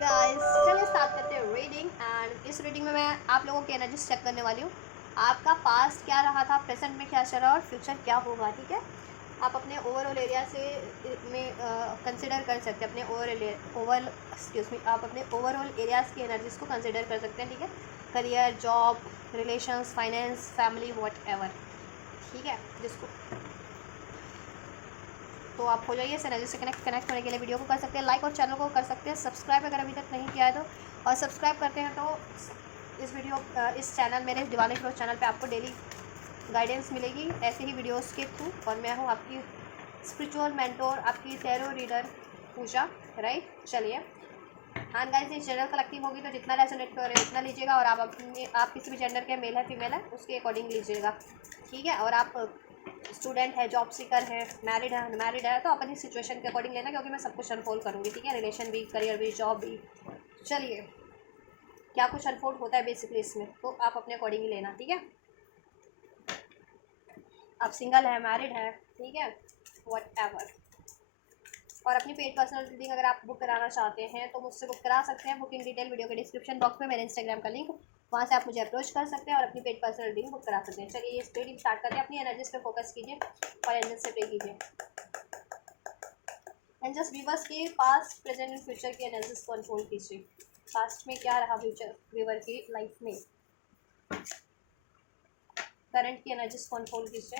Guys, चलिए start करते हैं रीडिंग। एंड इस रीडिंग में मैं आप लोगों की एनर्जी चेक करने वाली हूँ। आपका पास्ट क्या रहा था, प्रेजेंट में क्या चल रहा है और फ्यूचर क्या होगा। ठीक है, आप अपने ओवरऑल एरिया से में कंसिडर कर सकते हैं, अपने ओवरऑल एक्सक्यूज मी, आप अपने ओवरऑल एरियाज़ की एनर्जीज को कंसिडर कर सकते हैं। ठीक है, career, job, relations, finance, family, what ever. ठीक है, जिसको तो आप हो जाइए इस एनर्जी से कनेक्ट होने के लिए वीडियो को कर सकते हैं लाइक और चैनल को कर सकते हैं सब्सक्राइब अगर अभी तक नहीं किया है तो। और सब्सक्राइब करते हैं तो इस चैनल मेरे डिवाइन फ्लो चैनल पे आपको डेली गाइडेंस मिलेगी ऐसे ही वीडियोस के थ्रू। और मैं हूँ आपकी स्पिरिचुअल मेंटोर, आपकी टैरो रीडर पूजा। राइट, चलिए। हाँ गाइस, ये चैनल कलेक्टिव होगी तो जितना रेजोनेट करे उतना लीजिएगा। और आप किसी भी जेंडर के मेल है फीमेल है उसके अकॉर्डिंग लीजिएगा। ठीक है, और आप स्टूडेंट है, जॉब सीकर है, मैरिड है, अनमैरिड है तो अपनी सिचुएशन के अकॉर्डिंग लेना, क्योंकि मैं सब कुछ अनफोल्ड करूँगी। ठीक है, रिलेशन भी, करियर भी, जॉब भी। चलिए, क्या कुछ अनफोल्ड होता है बेसिकली इसमें, तो आप अपने अकॉर्डिंग ही लेना। ठीक है, आप सिंगल है, मैरिड है, ठीक है, वट एवर। और अपनी पेड पर्सनल रीडिंग अगर आप बुक कराना चाहते हैं तो मुझसे बुक करा सकते हैं। बुकिंग डिटेल वीडियो के डिस्क्रिप्शन बॉक्स में मेरे इंस्टाग्राम का लिंक, वहाँ से आप मुझे अप्रोच कर सकते हैं और अपनी पेड पर्सनल रीडिंग बुक करा सकते हैं। चलिए, ये रीडिंग स्टार्ट करते हैं। अपनी एनर्जीज पे फोकस कीजिए और एनर्जी से प्रे कीजिए। एंजल्स व्यूवर्स की पास्ट, प्रेजेंट एंड फ्यूचर की एनर्जीज को अनफोल्ड कीजिए। पास्ट में क्या रहा फ्यूचर व्यूवर की लाइफ में, करंट की एनर्जीज को अनफोल्ड कीजिए।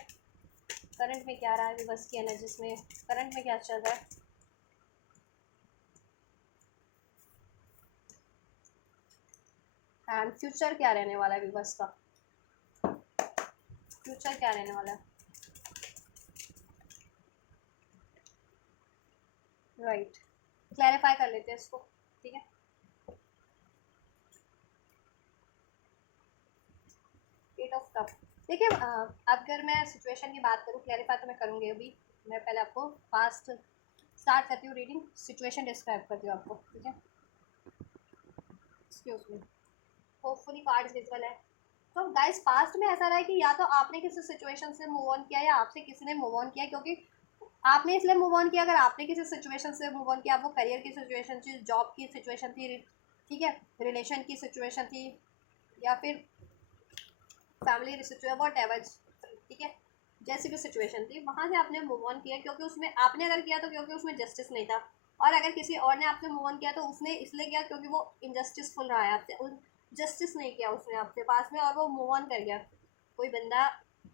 करंट में क्या रहा है व्यूवर्स की एनर्जीज में, करंट में क्या चल रहा है, एंड फ्यूचर क्या रहने वाला है व्यूवर्स का, फ्यूचर क्या रहने वाला है। राइट, क्लैरिफाई कर लेते हैं इसको। ठीक है, एट ऑफ कप। देखिए, अगर मैं सिचुएशन की बात करूँ, क्लैरिफाई तो मैं करूँगी अभी। मैं पहले आपको पास्ट स्टार्ट करती हूँ रीडिंग, सिचुएशन डिस्क्राइब करती हूँ आपको। ठीक है, excuse me, hopefully cards visual है। तो गाइस, पास्ट में ऐसा रहा है कि या तो आपने किसी सिचुएशन से मूव ऑन किया या आपसे किसी ने मूव ऑन किया। क्योंकि आपने इसलिए मूव ऑन किया, अगर आपने किसी सिचुएशन से मूव ऑन किया, वो करियर की सिचुएशन थी, जॉब की सिचुएशन थी, ठीक है, रिलेशन की सिचुएशन थी, या फिर फैमिली सिचुएशन, वॉट एवर। ठीक है, जैसी भी सिचुएशन थी वहाँ से आपने मूव ऑन किया, क्योंकि उसमें आपने अगर किया तो क्योंकि उसमें जस्टिस नहीं था। और अगर किसी और ने आपसे मूव ऑन किया तो उसने इसलिए किया क्योंकि वो इनजस्टिसफुल रहा है आपसे, जस्टिस नहीं किया उसने आपके पास में, और वो मूव ऑन कर गया। कोई बंदा,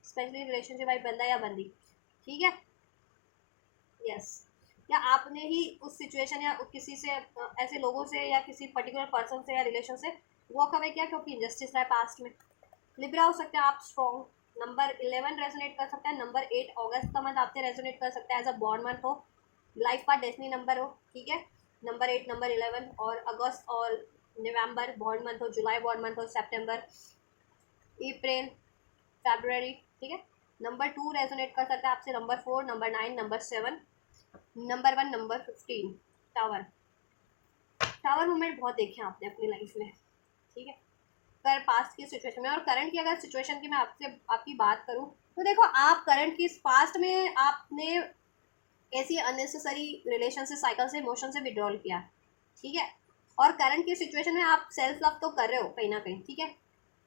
स्पेशली रिलेशनशिप वाइज बंदा या बंदी। ठीक है, यस। या आपने ही उस सिचुएशन या किसी से ऐसे लोगों से या किसी पर्टिकुलर पर्सन से या रिलेशन से वॉक अवे किया क्योंकि इनजस्टिस रहा है पास्ट में। लिब्रा हो सकते हैं आप स्ट्रॉन्ग। नंबर 11 रेजोनेट कर सकता है। नंबर 8 अगस्त का मंथ आपसे रेजोनेट कर सकता है, एज अ बॉर्न मंथ हो, लाइफ का डेस्टिनी नंबर हो। ठीक है, नंबर 8, नंबर 11 और अगस्त और नवंबर बॉर्न मंथ हो, जुलाई बॉर्न मंथ हो, सितंबर, अप्रैल, फरवरी। ठीक है, नंबर 2 रेजोनेट कर सकता है आपसे, number 4, number 9, number 7, number 1, number 15। Tower, tower movement बहुत देखे हैं आपने अपनी लाइफ में। ठीक है, कर पास्ट की सिचुएशन में। और करंट की अगर सिचुएशन की मैं आपसे आपकी बात करूं तो देखो, आप करंट की पास्ट में आपने ऐसी अननेसेसरी रिलेशन से, साइकिल से, इमोशन से विड्रॉल किया। ठीक है, और करंट की सिचुएशन में आप सेल्फ लव तो कर रहे हो कहीं ना कहीं। ठीक है,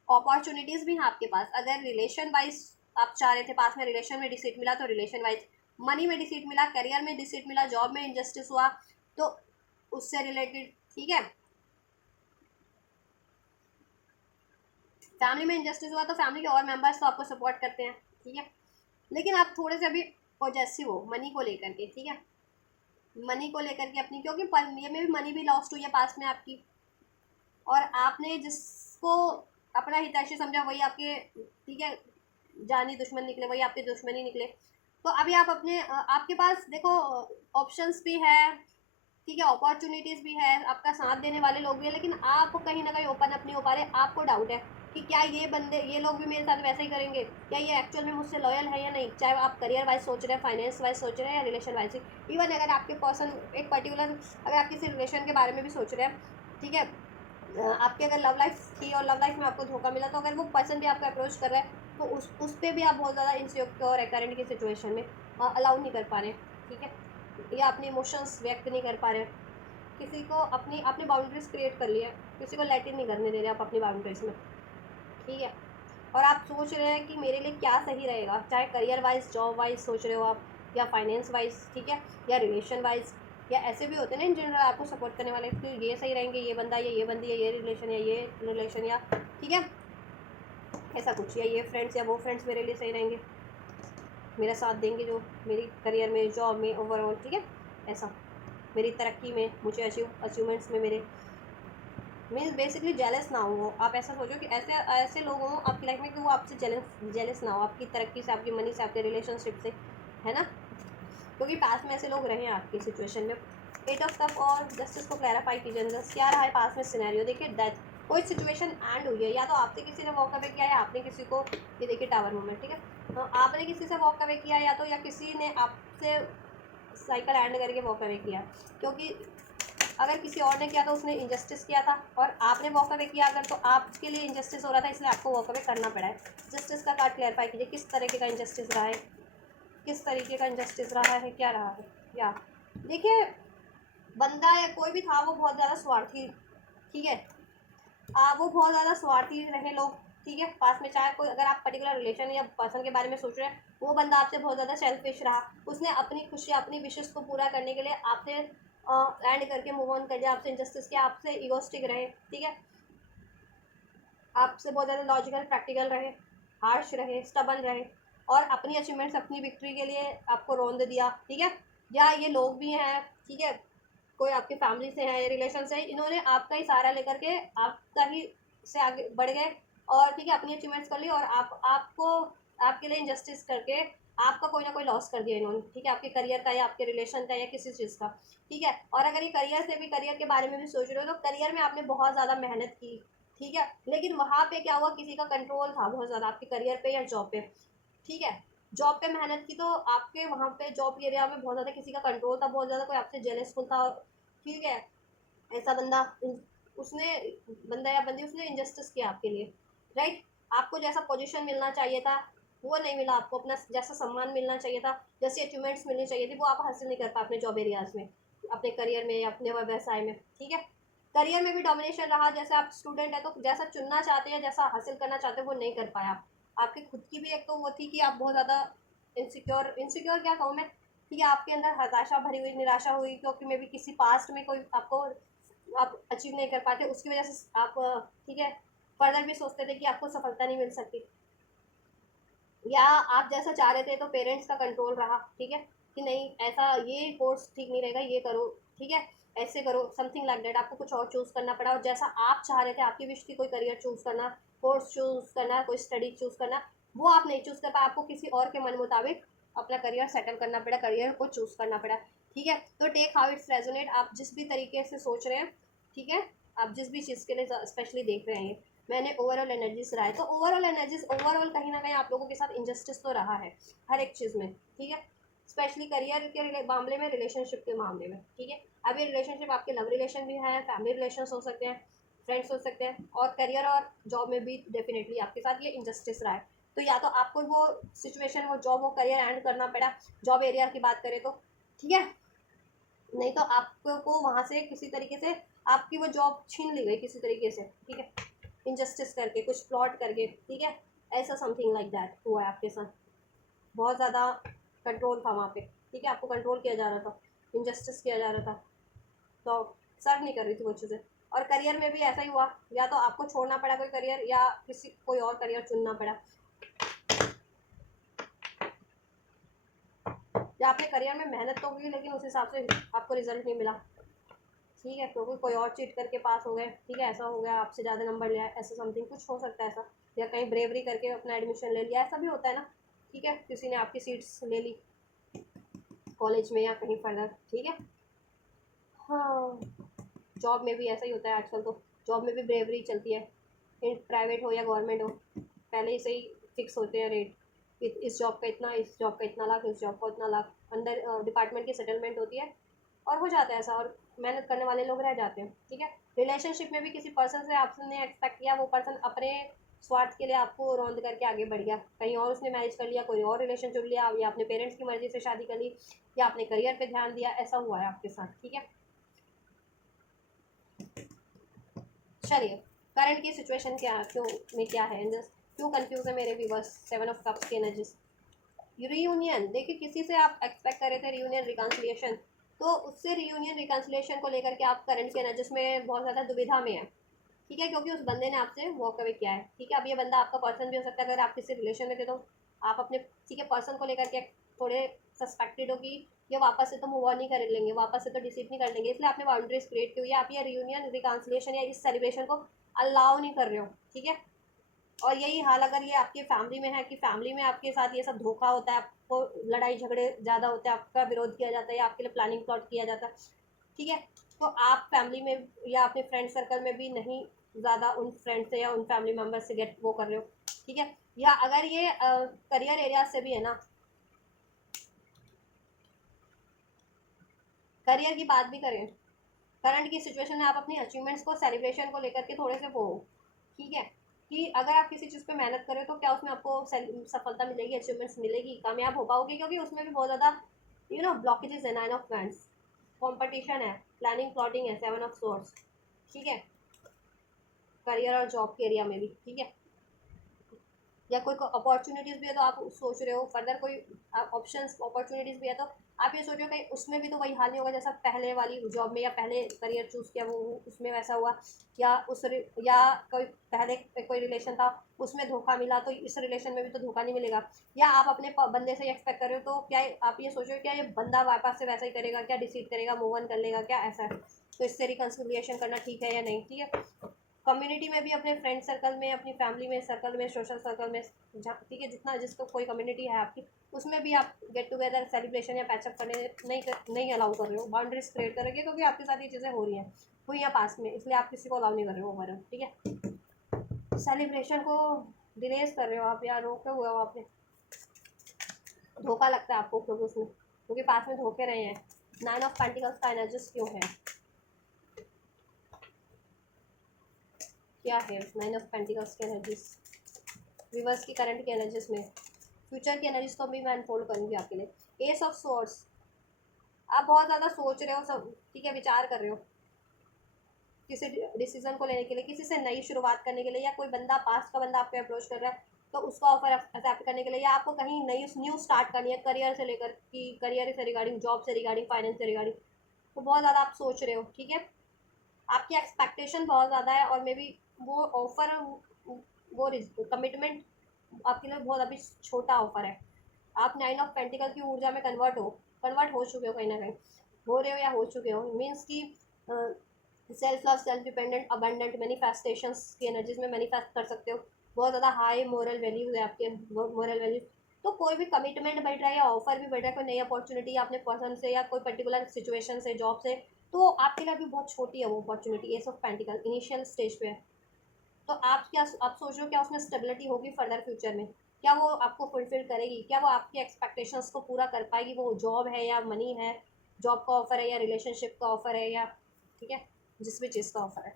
अपॉर्चुनिटीज भी हैं आपके पास। अगर रिलेशन वाइज आप चाह रहे थे, पास में रिलेशन में डिसीट मिला तो रिलेशन वाइज, मनी में डिसीट मिला, करियर में डिसीट मिला, जॉब में इनजस्टिस हुआ तो उससे रिलेटेड। ठीक है, फैमिली में इनजस्टिस हुआ तो फैमिली के और मेंबर्स तो आपको सपोर्ट करते हैं। ठीक है, लेकिन आप थोड़े से अभी पॉजेसिव हो मनी को लेकर के। ठीक है, मनी को लेकर के अपनी, क्योंकि ये में भी मनी भी लॉस्ट हुई है पास में आपकी, और आपने जिसको अपना हितैषी समझा वही आपके, ठीक है, जानी दुश्मन निकले, वही आपके दुश्मन ही निकले। तो अभी आप अपने आपके पास देखो ऑप्शंस भी है, ठीक है, अपॉर्चुनिटीज़ भी है, आपका साथ देने वाले लोग भी हैं, लेकिन आप कहीं ना कहीं ओपन अप नहीं हो पा रहे। आपको डाउट है कि क्या ये लोग भी मेरे साथ वैसे ही करेंगे, क्या ये एक्चुअल में मुझसे लॉयल है या नहीं। चाहे आप करियर वाइज सोच रहे हैं, फाइनेंस वाइज सोच रहे हैं, या रिलेशन वाइज। इवन अगर आपके पर्सन एक पर्टिकुलर, अगर आप किसी रिलेशन के बारे में भी सोच रहे हैं, ठीक है, आपकी अगर लव लाइफ थी और लव लाइफ में आपको धोखा मिला, तो अगर वो पर्सन भी आपको अप्रोच कर रहा है तो उस पर भी आप बहुत ज़्यादा इनसिक्योर है करंट की सिचुएशन में, अलाउ नहीं कर पा रहे। ठीक है, या अपने इमोशंस व्यक्त नहीं कर पा रहे। किसी को अपनी आपने बाउंड्रीज क्रिएट कर लिया, किसी को लेट इन नहीं करने दे रहे आप अपनी बाउंड्रीज में, ठीक है। और आप सोच रहे हैं कि मेरे लिए क्या सही रहेगा, चाहे करियर वाइज, जॉब वाइज सोच रहे हो आप, या फाइनेंस वाइज, ठीक है, या रिलेशन वाइज, या ऐसे भी होते हैं ना इन जनरल आपको सपोर्ट करने वाले कि ये सही रहेंगे, ये बंदा या ये बंदी, या ये रिलेशन या ये रिलेशन, या ठीक है ऐसा कुछ, या ये फ्रेंड्स या वो फ्रेंड्स मेरे लिए सही रहेंगे, मेरा साथ देंगे जो मेरी करियर में, जॉब में, ओवरऑल, ठीक है, ऐसा मेरी तरक्की में, मुझे अचीवमेंट्स में मेरे मीन्स बेसिकली जेलस ना हो। आप ऐसा सोचो कि ऐसे ऐसे लोग हों आपकी लाइफ में कि वो आपसे जेलस ना हो, आपकी तरक्की से, आपकी मनी से, आपके रिलेशनशिप से, है ना, क्योंकि पास में ऐसे लोग रहे हैं आपकी सिचुएशन में। एट ऑफ कप और जस्टिस को क्लैरिफाई कीजिए, जस्ट क्या रहा है पास में सिनेरियो, देखिए डेथ, कोई सिचुएशन एंड हुई है, या तो आपसे किसी ने वॉक अवे किया या आपने किसी को, ये देखिए टावर मोमेंट, ठीक है, तो आपने किसी से वॉक अवे किया या तो, या किसी ने आपसे साइकिल एंड करके वॉक अवे किया, क्योंकि अगर किसी और ने किया तो उसने इंजस्टिस किया था, और आपने वॉक अवे किया अगर तो आपके लिए इंजस्टिस हो रहा था, इसलिए आपको वॉक अवे करना पड़ा है। जस्टिस का कार्ड क्लैरिफाई कीजिए, किस तरीके का इंजस्टिस रहा है, किस तरीके का इंजस्टिस रहा है, क्या रहा है, या देखिए बंदा या कोई भी था वो बहुत ज़्यादा स्वार्थी, ठीक है, वो बहुत ज़्यादा स्वार्थी रहे लोग, ठीक है, पास में, चाहे कोई, अगर आप पर्टिकुलर रिलेशन या पर्सन के बारे में सोच रहे हैं, वो बंदा आपसे बहुत ज़्यादा सेल्फिश रहा, उसने अपनी खुशी, अपनी विशेष को पूरा करने के लिए आपसे एंड करके मूव ऑन कर दिया, आपसे इंजस्टिस किया, आपसे इगोस्टिक रहे, ठीक है, आपसे बहुत ज़्यादा लॉजिकल प्रैक्टिकल रहे, हार्श रहे, स्टबन रहे, और अपनी अचीवमेंट्स, अपनी विक्ट्री के लिए आपको रोंद दिया, ठीक है, या ये लोग भी हैं, ठीक है, कोई आपकी फैमिली से है, रिलेशन से, इन्होंने आपका ही सहारा लेकर के आपका ही से आगे बढ़ गए, और ठीक है अपनी अचीवमेंट्स कर ली, और आपको आपके लिए इंजस्टिस करके आपका कोई ना कोई लॉस कर दिया इन्होंने, ठीक है, आपके करियर का या आपके रिलेशन का या किसी चीज़ का, ठीक है। और अगर ये करियर से भी, करियर के बारे में भी सोच रहे हो, तो करियर में आपने बहुत ज़्यादा मेहनत की, ठीक है, लेकिन वहाँ पे क्या हुआ, किसी का कंट्रोल था बहुत ज़्यादा आपके करियर पे या जॉब पे, ठीक है, जॉब पे मेहनत की तो आपके वहाँ पे जॉब एरिया में बहुत ज़्यादा किसी का कंट्रोल था, बहुत ज़्यादा कोई आपसे जेलसफुल था, ठीक है, ऐसा बंदा, उसने, बंदा या बंदी, उसने इंजस्टिस किया आपके लिए, राइट, आपको जैसा पोजीशन मिलना चाहिए था वो नहीं मिला, आपको अपना जैसा सम्मान मिलना चाहिए था, जैसी अचीवमेंट्स मिलनी चाहिए थी, वो आप हासिल नहीं कर पाए अपने जॉब एरियाज में, अपने करियर में, अपने व्यवसाय में, ठीक है। करियर में भी डोमिनेशन रहा, जैसे आप स्टूडेंट है तो जैसा चुनना चाहते हैं, जैसा हासिल करना चाहते हैं वो नहीं कर पाया आप, आपकी खुद की भी एक तो वो थी कि आप बहुत ज़्यादा इनसिक्योर, इनसिक्योर क्या कहूँ मैं, ठीक है, आपके अंदर हताशा भरी हुई, निराशा हुई, क्योंकि मे बी किसी पास्ट में कोई आपको, आप अचीव नहीं कर पाते, उसकी वजह से आप, ठीक है, फर्दर भी सोचते थे कि आपको सफलता नहीं मिल सकती, या आप जैसा चाह रहे थे तो पेरेंट्स का कंट्रोल रहा, ठीक है, कि नहीं ऐसा, ये कोर्स ठीक नहीं रहेगा, ये करो, ठीक है, ऐसे करो, समथिंग लाइक दैट, आपको कुछ और चूज़ करना पड़ा, और जैसा आप चाह रहे थे, आपकी विश थी कोई करियर चूज़ करना, कोर्स चूज़ करना, कोई स्टडी चूज़ करना, वो आप नहीं चूज़ कर पाए, आपको किसी और के मन मुताबिक अपना करियर सेटल करना पड़ा, करियर को चूज़ करना पड़ा, ठीक है। तो टेक हाउ इट्स रेजोनेट, आप जिस भी तरीके से सोच रहे हैं, ठीक है, आप जिस भी चीज़ के लिए स्पेशली देख रहे हैं, मैंने ओवरऑल एनर्जीज रहा है, तो ओवरऑल एनर्जीज, ओवरऑल कहीं ना कहीं आप लोगों के साथ इंजस्टिस तो रहा है हर एक चीज़ में, ठीक है, स्पेशली करियर के मामले में, रिलेशनशिप के मामले में, ठीक है। अब ये रिलेशनशिप आपके लव रिलेशन भी है, फैमिली रिलेशन हो सकते हैं, फ्रेंड्स हो सकते हैं, और करियर और जॉब में भी डेफिनेटली आपके साथ ये इंजस्टिस रहा है, तो या तो आपको वो सिचुएशन, वो जॉब, वो करियर एंड करना पड़ा, जॉब एरिया की बात करें तो, ठीक है, नहीं तो आपको वहाँ से किसी तरीके से आपकी वो जॉब छीन ली गई किसी तरीके से, ठीक है, इंजस्टिस करके, कुछ प्लॉट करके, ठीक है, ऐसा समथिंग लाइक दैट हुआ है आपके साथ, बहुत ज़्यादा कंट्रोल था वहाँ पे, ठीक है, आपको कंट्रोल किया जा रहा था, इंजस्टिस किया जा रहा था, तो सर्व नहीं कर रही थी वो चीज़ें। और करियर में भी ऐसा ही हुआ, या तो आपको छोड़ना पड़ा कोई करियर, या किसी कोई और करियर चुनना पड़ा, या आपने करियर में मेहनत तो की लेकिन उस हिसाब से आपको रिजल्ट नहीं मिला, ठीक है, क्योंकि कोई और चीट करके पास हो गए, ठीक है, ऐसा हो गया, आपसे ज़्यादा नंबर लिया, ऐसा समथिंग कुछ हो सकता है ऐसा, या कहीं ब्रेवरी करके अपना एडमिशन ले लिया, ऐसा भी होता है ना, ठीक है, किसी ने आपकी सीट्स ले ली कॉलेज में या कहीं फर्दर, ठीक है। हाँ, जॉब में भी ऐसा ही होता है आजकल, तो जॉब में भी ब्रेवरी चलती है, प्राइवेट हो या गवर्नमेंट हो, पहले ही से ही फिक्स होते हैं रेट, इस जॉब का इतना, इस जॉब का इतना लाख, इस जॉब का इतना लाख, अंदर डिपार्टमेंट की सेटलमेंट होती है, और हो जाता है ऐसा, और मेहनत करने वाले लोग रह जाते हैं, ठीक है। रिलेशनशिप में भी किसी पर्सन से आपने एक्सपेक्ट किया, वो पर्सन अपने स्वार्थ के लिए आपको रौंद करके आगे बढ़ गया, कहीं और उसने मैरिज कर लिया, कोई और रिलेशन जुड़ लिया, या अपने पेरेंट्स की मर्जी से शादी कर ली, या अपने करियर पे ध्यान दिया, ऐसा हुआ है आपके साथ, ठीक है। चलिए, करंट की सिचुएशन क्या क्यों में क्या है, क्यों कंफ्यूज है मेरे व्यूवर्स। 7 ऑफ कप्स की एनर्जीज, रियूनियन। देखिए, किसी से आप एक्सपेक्ट कर रहे थे रियूनियन रिकन्सिलिएशन, तो उससे रियूनियन रिकन्सिलिएशन को लेकर के आप करंट के एनर्जीज में बहुत ज़्यादा दुविधा में है, ठीक है, क्योंकि उस बंदे ने आपसे वॉक अवे किया है, ठीक है। अब ये बंदा आपका पर्सन भी हो सकता है, अगर आप किसी रिलेशन में थे तो आप अपने, ठीक है, पर्सन को लेकर के थोड़े सस्पेक्टेड हो कि ये वापस से तो मूव ऑन नहीं कर लेंगे, वापस से तो डिसीव नहीं कर लेंगे, इसलिए आपने बाउंड्रीज क्रिएट की हुई है। आप ये रियूनियन रिकन्सिलिएशन या इस सेलिब्रेशन को अलाउ नहीं कर रहे हो, ठीक है। और यही हाल अगर ये आपकी फैमिली में है कि फैमिली में आपके साथ ये सब धोखा होता है, आपको लड़ाई झगड़े ज़्यादा होते हैं, आपका विरोध किया जाता है या आपके लिए प्लानिंग प्लॉट किया जाता है, ठीक है, तो आप फैमिली में या अपने फ्रेंड सर्कल में भी नहीं ज़्यादा उन फ्रेंड से या उन फैमिली मेम्बर से गेट वो कर रहे हो, ठीक है। या अगर ये करियर एरिया से भी है ना, करियर की बात भी करें, करंट की सिचुएशन में आप अपनी अचीवमेंट्स को, सेलिब्रेशन को लेकर के थोड़े से वो हो, ठीक है, कि अगर आप किसी चीज़ पे मेहनत करें तो क्या उसमें आपको सफलता मिलेगी, अचीवमेंट्स मिलेगी, कामयाब हो पाओगे, क्योंकि उसमें भी बहुत ज़्यादा ब्लॉकेजेस है। 9 ऑफ वैंड्स, कंपटीशन है, प्लानिंग प्लॉटिंग है, 7 ऑफ सोर्स, ठीक है, करियर और जॉब के एरिया में भी, ठीक है। या कोई अपॉर्चुनिटीज़ भी है तो आप सोच रहे हो फर्दर कोई ऑप्शंस अपॉर्चुनिटीज़ भी है, तो आप ये सोच रहे हो कहीं उसमें भी तो वही हाल नहीं होगा जैसा पहले वाली जॉब में या पहले करियर चूज़ किया वो उसमें वैसा हुआ, या या कोई पहले कोई रिलेशन था उसमें धोखा मिला तो इस रिलेशन में भी तो धोखा नहीं मिलेगा। या आप अपने बंदे से एक्सपेक्ट कर रहे हो तो क्या आप ये सोच रहे हो क्या ये बंदा वापस से वैसा ही करेगा, क्या डिसीड करेगा, मूव ऑन कर लेगा, क्या ऐसा है, तो इससे रिकन्सिलिएशन करना ठीक है या नहीं, ठीक है। कम्युनिटी में भी अपने फ्रेंड सर्कल में, अपनी फैमिली में सर्कल में, सोशल सर्कल में, ठीक है, जितना जिसको कोई कम्युनिटी है आपकी उसमें भी आप गेट टुगेदर सेलिब्रेशन या पैचअप करने नहीं अलाउ कर रहे हो, बाउंड्रीज क्रिएट कर रहे हो, क्योंकि आपके साथ ये चीज़ें हो रही हैं, हुई हैं पास में, इसलिए आप किसी को अलाउ नहीं कर रहे हो ओवर, ठीक है। सेलिब्रेशन को डिलेज कर रहे हो आप या रोके हुए हो आपने, धोखा लगता है आपको क्योंकि उसमें, क्योंकि पास में धोखे रहे हैं। 9 ऑफ पेंटिकल्स का एनर्जीज क्यों है, क्या है 9 ऑफ पेंटिकल्स की एनर्जीज, रिवर्स की करंट की एनर्जीज में, फ्यूचर की एनर्जीज को भी मैं अनफोल्ड करूंगी आपके लिए। एस ऑफ सोर्स, आप बहुत ज़्यादा सोच रहे हो सब, ठीक है, विचार कर रहे हो किसी डिसीजन को लेने के लिए, किसी से नई शुरुआत करने के लिए, या कोई बंदा पास का बंदा आपको अप्रोच कर रहा है तो उसका ऑफर एक्सेप्ट करने के लिए, या आपको कहीं नई न्यू स्टार्ट करनी है करियर से लेकर, कि करियर से रिगार्डिंग, जॉब से रिगार्डिंग, फाइनेंस से रिगार्डिंग, तो बहुत ज़्यादा आप सोच रहे हो, ठीक है। आपकी एक्सपेक्टेशन बहुत ज़्यादा है और मे बी वो ऑफर, वो कमिटमेंट आपके लिए बहुत अभी छोटा ऑफर है। आप 9 ऑफ पेंटिकल की ऊर्जा में कन्वर्ट हो चुके हो, कहीं ना कहीं हो रहे हो या हो चुके हो, मीन्स की self love, self dependent, abundant manifestations की एनर्जीज में मैनिफेस्ट कर सकते हो। बहुत ज़्यादा हाई मोरल वैल्यूज है आपके, मोरल वैल्यूज, तो कोई भी कमिटमेंट बढ़ रहा है या ऑफर भी बढ़ रहा है, कोई नई अपॉर्चुनिटी अपने पर्सन से या कोई पर्टिकुलर सिचुएशन से, जॉब से, तो आपके लिए अभी बहुत छोटी है वो opportunity. S of pentacle initial stage पे है, तो आप सोच रहे हो क्या उसमें स्टेबिलिटी होगी फर्दर फ्यूचर में, क्या वो आपको फुलफिल करेगी, क्या वो आपकी एक्सपेक्टेशंस को पूरा कर पाएगी, वो जॉब है या मनी है, जॉब का ऑफर है या रिलेशनशिप का ऑफर है, या ठीक है जिस भी चीज़ का ऑफर है।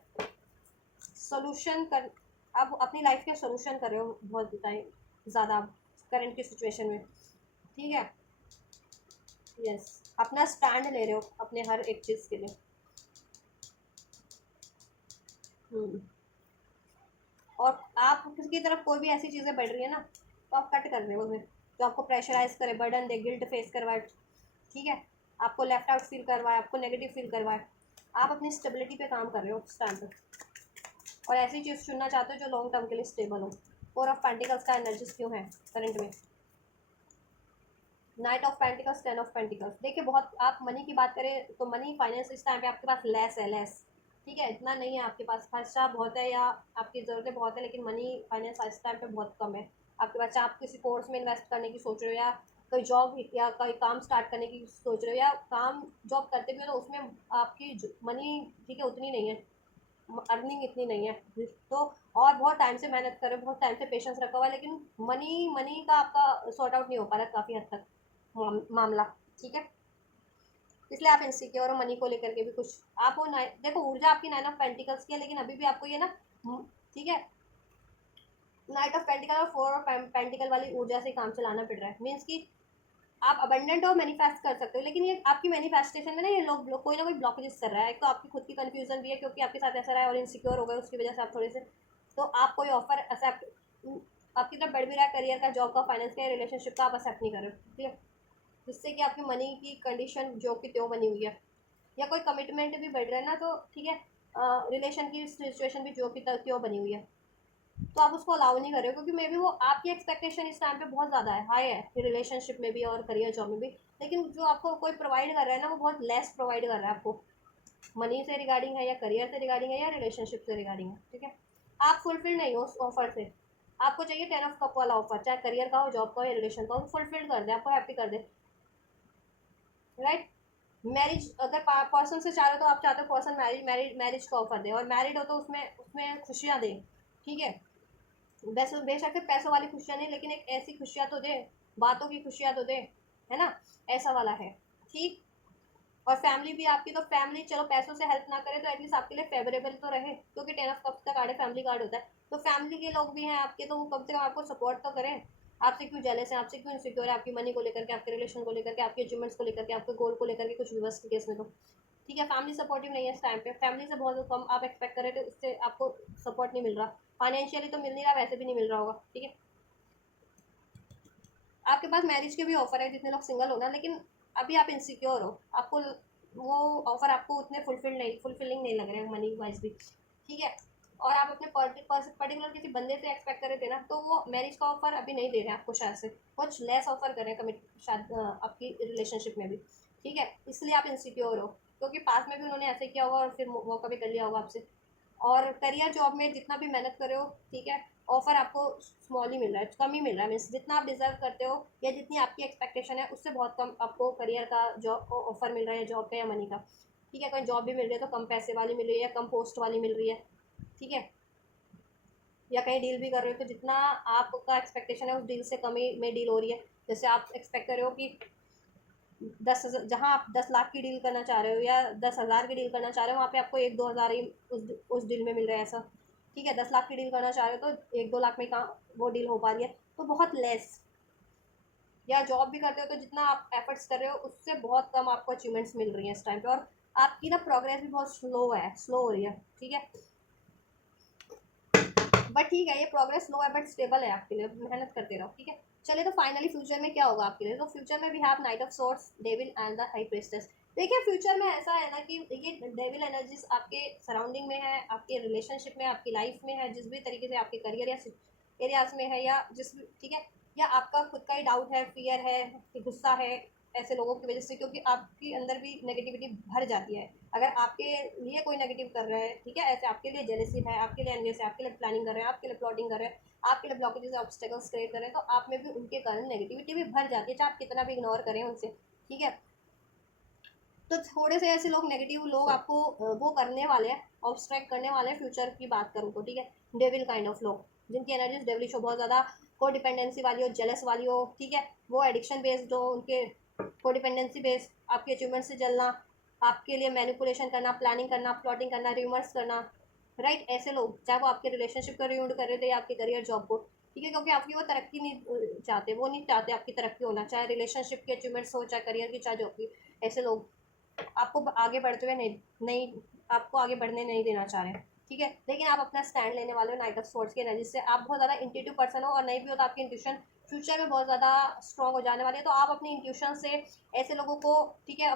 सोल्यूशन कर, आप अपनी लाइफ के सोल्यूशन कर रहे हो बहुत टाइम ज़्यादा करंट की सिचुएशन में, ठीक है, यस, अपना स्टैंड ले रहे हो अपने हर एक चीज़ के लिए। और आप किसी तरफ कोई भी ऐसी चीज़ें बढ़ रही है ना तो आप कट कर रहे हो उन्हें, तो आपको प्रेशराइज करे, बर्डन दे, गिल्ट फेस करवाए, ठीक है, आपको लेफ्ट आउट फील करवाए, आपको नेगेटिव फील करवाए। आप अपनी स्टेबिलिटी पे काम कर रहे हो उस टाइम पर, और ऐसी चीज़ चुनना चाहते हो जो लॉन्ग टर्म के लिए स्टेबल हो। 4 ऑफ पेंटिकल्स का एनर्जीज क्यों है करंट में, night of pentacles, 10 of pentacles. देखिए, बहुत आप मनी की बात करें तो मनी फाइनेंस इस टाइम पे आपके पास लेस है, लेस, ठीक है, इतना नहीं है आपके पास, खर्चा बहुत है या आपकी ज़रूरतें बहुत है, लेकिन मनी फाइनेंस इस टाइम पे बहुत कम है आपके पास। आप किसी कोर्स में इन्वेस्ट करने की सोच रहे हो, या कोई जॉब या कोई काम स्टार्ट करने की सोच रहे हो, या काम जॉब करते भी हो तो उसमें आपकी मनी, ठीक है, उतनी नहीं है, अर्निंग इतनी नहीं है, तो और बहुत टाइम से मेहनत करो, बहुत टाइम से पेशेंस रखा हुआ है, लेकिन मनी मनी का आपका सॉर्ट आउट नहीं हो पा रहा काफ़ी हद तक मामला, ठीक है, इसलिए आप इनसिक्योर हो मनी को लेकर के भी कुछ। आप वो देखो, ऊर्जा आपकी 9 ऑफ पेंटिकल्स की है, लेकिन अभी भी आपको ये ना, ठीक है, नाइट ऑफ पेंटिकल और 4 ऑफ पेंटिकल वाली ऊर्जा से काम चलाना पड़ रहा है, मीन्स की आप अबंडेंट और मैनिफेस्ट कर सकते हो, लेकिन ये आपकी मैनिफेस्टेशन में ना ये लोग कोई ना कोई ब्लॉकेजेस कर रहा है। एक तो आपकी खुद की कंफ्यूजन भी है क्योंकि आपके साथ ऐसा रहा है और इनसिक्योर हो गए उसकी वजह से आप थोड़े से, तो आप कोई ऑफर एक्सेप्ट आपकी तरफ बढ़ भी रहा है, करियर का, जॉब का, फाइनेंस का, रिलेशनशिप का, आप एक्सेप्ट नहीं कर रहे हो, ठीक है, जिससे कि आपकी मनी की कंडीशन जो कि त्यों बनी हुई है, या कोई कमिटमेंट भी बढ़ रहा है ना, तो ठीक है, रिलेशन की सिचुएशन भी जो कि त्यों बनी हुई है, तो आप उसको अलाउ नहीं कर रहे हो क्योंकि मे बी वो आपकी एक्सपेक्टेशन इस टाइम पे बहुत ज़्यादा है, हाई है रिलेशनशिप में भी और करियर जॉब में भी, लेकिन जो आपको कोई प्रोवाइड कर रहा है ना वो बहुत लेस प्रोवाइड कर रहा है आपको, मनी से रिगार्डिंग है या करियर से रिगार्डिंग है या रिलेशनशिप से रिगार्डिंग है, ठीक है, आप फुलफिल नहीं हो उस ऑफर से, आपको चाहिए 10 ऑफ कप वाला ऑफर, चाहे करियर का हो, जॉब का हो या रिलेशन का हो, फुलफिल कर दे, आपको हैप्पी कर दे, राइट। मैरिज अगर पर्सन से चाह रहे हो तो आप चाहते हो पर्सन मैरिज का ऑफर दे, और मैरिड हो तो उसमें उसमें खुशियाँ दे, ठीक है, बेशक से पैसों वाली खुशियाँ नहीं, लेकिन एक ऐसी खुशियाँ तो दे, बातों की खुशियाँ तो दे, है ना, ऐसा वाला है, ठीक। और फैमिली भी आपकी, तो फैमिली चलो पैसों से हेल्प ना करे तो एटलीस्ट आपके लिए फेवरेबल तो रहे, क्योंकि 10 ऑफ कप्स का कार्ड है, फैमिली कार्ड होता है, तो फैमिली के लोग भी हैं आपके, तो वो कम से कम आपको सपोर्ट तो करें, आपसे क्यों जेलस है, आपसे क्यों इनसिक्योर है, आपकी मनी को लेकर के, आपके रिलेशन को लेकर के, आपके अचीवमेंट्स को लेकर के, आपके गोल को लेकर के, कुछ भी बस के केस में तो ठीक है, फैमिली सपोर्टिव नहीं है इस टाइम पे, फैमिली से बहुत कम आप एक्सपेक्ट करें तो इससे आपको सपोर्ट नहीं मिल रहा, फाइनेंशियली तो मिल नहीं रहा, वैसे भी नहीं मिल रहा होगा, ठीक है। आपके पास मैरिज के भी ऑफर है जितने लोग सिंगल हो ना, लेकिन अभी आप इनसिक्योर हो, आपको वो ऑफर आपको उतने फुलफिलिंग नहीं लग रहे हैं मनी वाइज भी, ठीक है, और आप अपने पर्टिकुलर किसी बंदे से एक्सपेक्ट कर रहे थे ना, तो वो मैरिज का ऑफर अभी नहीं दे रहे हैं आपको, शायद से कुछ लेस ऑफर कर रहे हैं कमिट, शायद आपकी रिलेशनशिप में भी, ठीक है, इसलिए आप इनसिक्योर हो, क्योंकि पास में भी उन्होंने ऐसे किया होगा और फिर मौका भी कर लिया होगा आपसे, और करियर जॉब में जितना भी मेहनत करे हो, ठीक है, ऑफर आपको स्मॉल ही मिल रहा है, कम ही मिल रहा है, मीन्स जितना आप डिजर्व करते हो या जितनी आपकी एक्सपेक्टेशन है उससे बहुत कम आपको करियर का जॉब ऑफर मिल रहा है, जॉब का या मनी का, ठीक है, कोई जॉब भी मिल रही है तो कम पैसे वाली मिल रही है या कम पोस्ट वाली मिल रही है, ठीक है, या कहीं डील भी कर रहे हो तो जितना आपका एक्सपेक्टेशन है उस डील से कम ही में डील हो रही है, जैसे आप एक्सपेक्ट कर रहे हो कि 10,000, जहाँ आप 10 लाख की डील करना चाह रहे हो या 10,000 की डील करना चाह रहे हो, वहाँ पे आपको 1-2 हज़ार ही उस डील में मिल रहा है, ऐसा, ठीक है, 10 लाख की डील करना चाह रहे हो तो 1-2 लाख में कहाँ वो डील हो पा रही है, तो बहुत लेस, या जॉब भी करते हो तो जितना आप एफर्ट्स कर रहे हो उससे बहुत कम आपको अचीवमेंट्स मिल रही हैं इस टाइम पे, और आपकी ना प्रोग्रेस भी बहुत स्लो हो रही है, ठीक है, बट ठीक है, ये प्रोग्रेस स्लो है बट स्टेबल है आपके लिए, मेहनत करते रहो, ठीक है। चलिए, तो फाइनली फ्यूचर में क्या होगा आपके लिए, तो फ्यूचर में we have knight of swords, devil and the high priestess. देखिए फ्यूचर में ऐसा है ना कि ये डेविल एनर्जीज आपके सराउंडिंग में है, आपके रिलेशनशिप में, आपकी लाइफ में है, जिस भी तरीके से आपके करियर या एरियाज में है, या जिस भी, ठीक है, या आपका खुद का ही डाउट है, फियर है, गुस्सा है, ऐसे लोगों की वजह से, क्योंकि आपके अंदर भी नेगेटिविटी भर जाती है, अगर आपके लिए कोई नेगेटिव कर रहा है, ठीक है, ऐसे आपके लिए जेलसी है, आपके लिए एनवियस है, आपके लिए प्लानिंग कर रहे हैं, आपके लिए प्लॉटिंग कर रहे हैं, आपके लिए ब्लॉकेजेस ऑब्स्टेकल्स क्रिएट कर रहे हैं, तो आप में भी उनके कारण नेगेटिविटी भी भर जाती है, चाहे आप कितना भी इग्नोर करें उनसे, ठीक है, तो थोड़े से ऐसे लोग, नेगेटिव लोग आपको वो करने वाले हैं, ऑब्स्ट्रैक्ट करने वाले हैं, फ्यूचर की बात करूँ तो, ठीक है, डेविल काइंड ऑफ लोग, जिनकी एनर्जीज डेविलिश हो, बहुत ज़्यादा को डिपेंडेंसी वाली हो, जेलस वाली हो, ठीक है, वो एडिक्शन बेस्ड हो, उनके को डिपेंडेंसी बेस्ड, आपके अचीवमेंट से जलना, आपके लिए मैनिपुलेशन करना, प्लानिंग करना, प्लॉटिंग करना, रिमर्स करना, राइट, ऐसे लोग, चाहे वो आपके रिलेशनशिप को रियूड कर रहे थे या आपके करियर जॉब को, ठीक है, क्योंकि आपकी वो तरक्की नहीं चाहते, वो नहीं चाहते आपकी तरक्की होना, चाहे रिलेशनशिप की अचीवमेंट्स हो, चाहे करियर की, चाहे जॉब की, ऐसे लोग आपको आगे बढ़ते हुए नहीं आपको आगे बढ़ने नहीं देना चाह रहे हैं, ठीक है, लेकिन आप अपना स्टैंड लेने वाले हो नाइट ऑफ सोर्ड्स की एनर्जी से, आप बहुत ज़्यादा इंट्यूटिव पर्सन हो, और नहीं भी हो तो आपकी इंट्यूशन फ्यूचर में बहुत ज़्यादा स्ट्रॉन्ग हो जाने वाली है, तो आप अपनी इंट्यूशन से ऐसे लोगों को, ठीक है,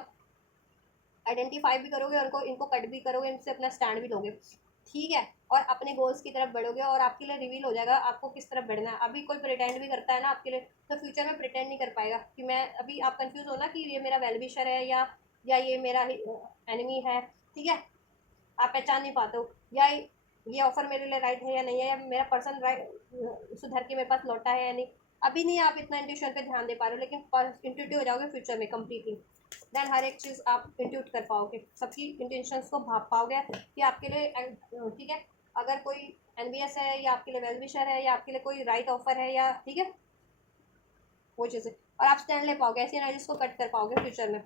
आइडेंटिफाई भी करोगे, और इनको कट भी करोगे, इनसे अपना स्टैंड भी लोगे, ठीक है, और अपने गोल्स की तरफ बढ़ोगे, और आपके लिए रिवील हो जाएगा आपको किस तरफ बढ़ना है। अभी कोई प्रिटेंड भी करता है ना आपके लिए, तो फ्यूचर में प्रिटेंड नहीं कर पाएगा कि मैं, अभी आप कंफ्यूज हो ना कि ये मेरा वेलविशर है या ये मेरा एनिमी है, ठीक है, आप पहचान नहीं पाते हो, या ये ऑफर मेरे लिए राइट है या नहीं है, या मेरा पर्सन राइट सुधर के मेरे पास लौटा है या नहीं, अभी नहीं आप इतना इंट्यूशन पे ध्यान दे पा रहे हो, लेकिन इंट्यूटिव हो जाओगे फ्यूचर में कम्प्लीटली, देन हर एक चीज़ आप इंट्यूट कर पाओगे, सबकी इंटेंशंस को भाप पाओगे कि आपके लिए ठीक है, अगर कोई एनबीएस है या आपके लिए वेल विशर है या आपके लिए कोई राइट ऑफर है, या ठीक है, वो चीज़ें, और आप स्टैंड ले पाओगे, ऐसी एनर्जीज को कट कर पाओगे फ्यूचर में,